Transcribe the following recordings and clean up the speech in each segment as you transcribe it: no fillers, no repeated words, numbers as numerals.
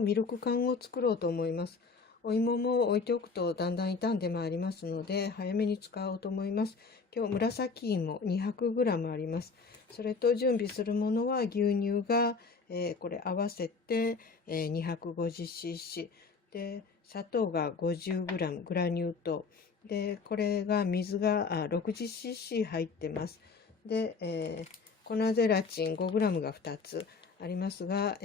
のミルク缶を作ろうと思います。お芋も置いておくとだんだん傷んでまいりますので、早めに使おうと思います。今日紫芋 200g あります。それと準備するものは牛乳が、これ合わせて、250cc で、砂糖が 50g グラニュー糖で、これが水が60cc 入ってます。で、粉ゼラチン 5g が2つありますが、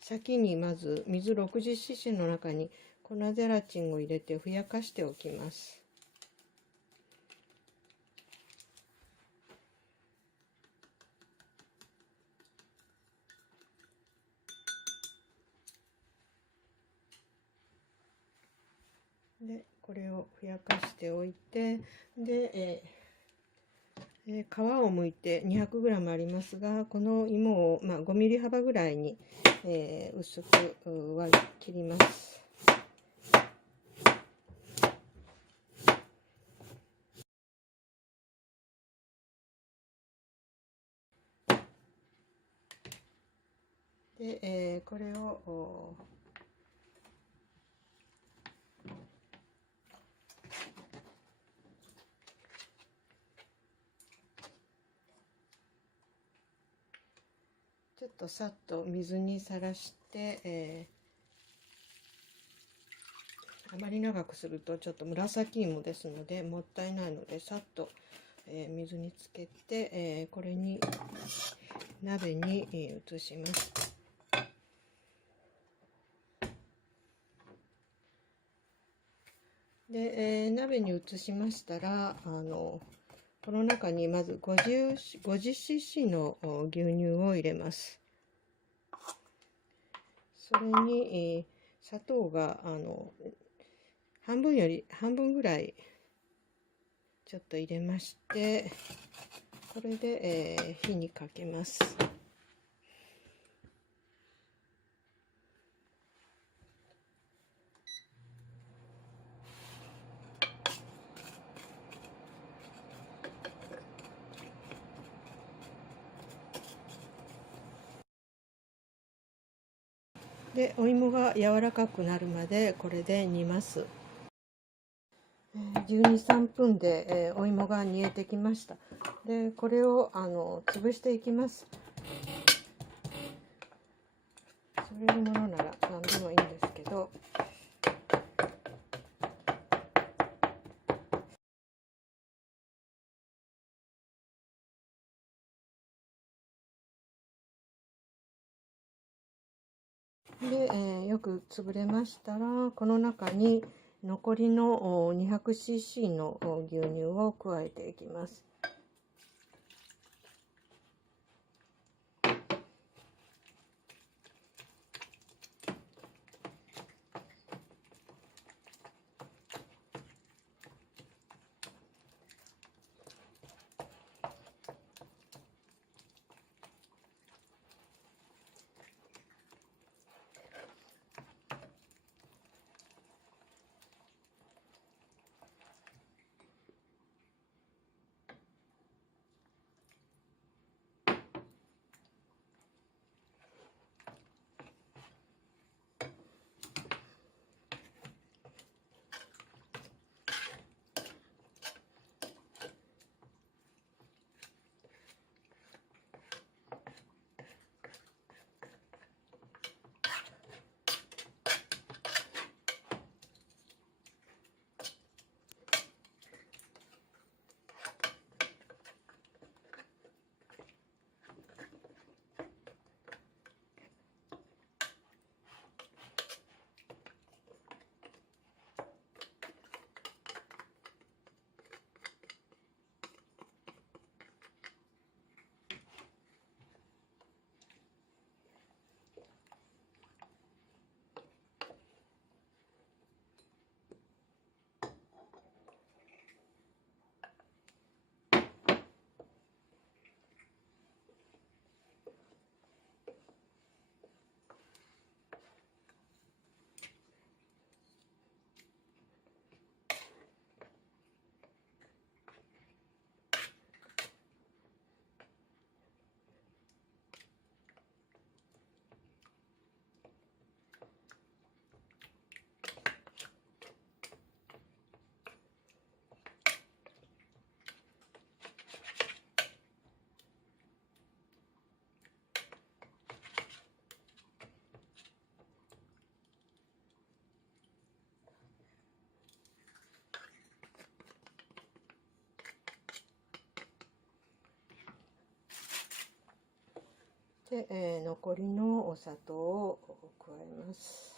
先にまず水 60cc の中に粉ゼラチンを入れてふやかしておきます。で、これをふやかしておいて、で、皮を剥いて 200g ありますが、この芋を、5ミリ幅ぐらいに、薄く切ります。で、これをちょっとさっと水にさらして、あまり長くするとちょっと紫芋ですのでもったいないので、さっと、水につけて、これに鍋に移します。で、鍋に移しましたら、この中にまず 50cc の牛乳を入れます。それに、砂糖が半分ぐらいちょっと入れまして、これで、火にかけます。で、お芋が柔らかくなるまでこれで煮ます。12、3分で、お芋が煮えてきました。で、これを潰していきます。潰れるものなら何でもいいんですけど、で、よく潰れましたら、この中に残りの 200cc の牛乳を加えていきます。で、残りのお砂糖を加えます。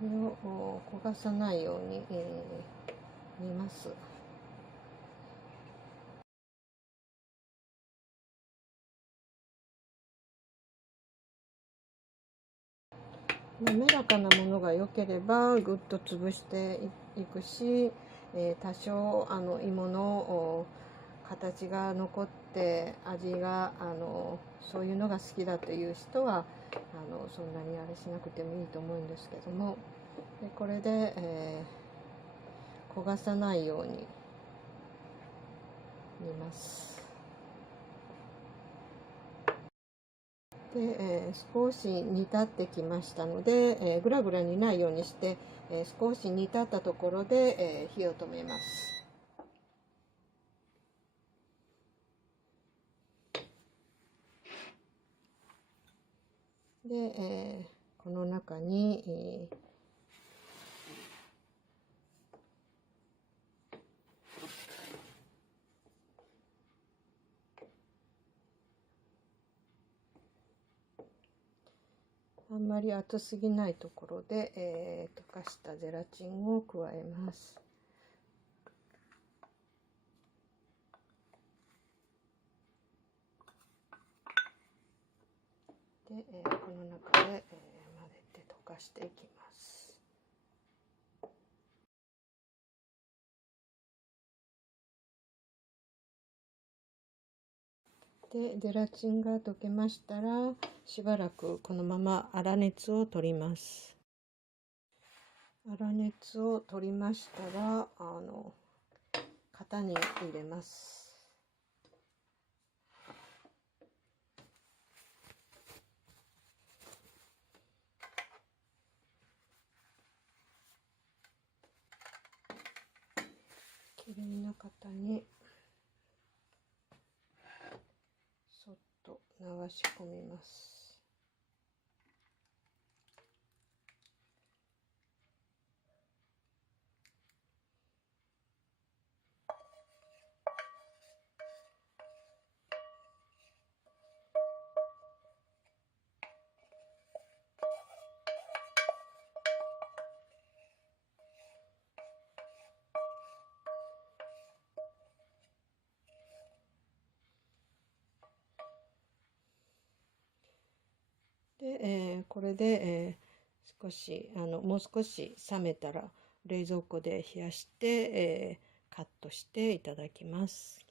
これを焦がさないように、煮ます。滑らかなものが良ければぐっと潰していくし、多少芋の形が残って味がそういうのが好きだという人はそんなにあれしなくてもいいと思うんですけども、でこれで、焦がさないように煮ます。で、少し煮立ってきましたので、ぐらぐら煮ないようにして、少し煮立ったところで、火を止めます。で、この中に、あんまり熱すぎないところで、溶かしたゼラチンを加えます。で、この中で、混ぜて溶かしていきます。で、ゼラチンが溶けましたら、しばらくこのまま粗熱を取ります。粗熱を取りましたら、型に入れます。きれいな型にそっと流し込みます。で、これで、もう少し冷めたら冷蔵庫で冷やして、カットしていただきます。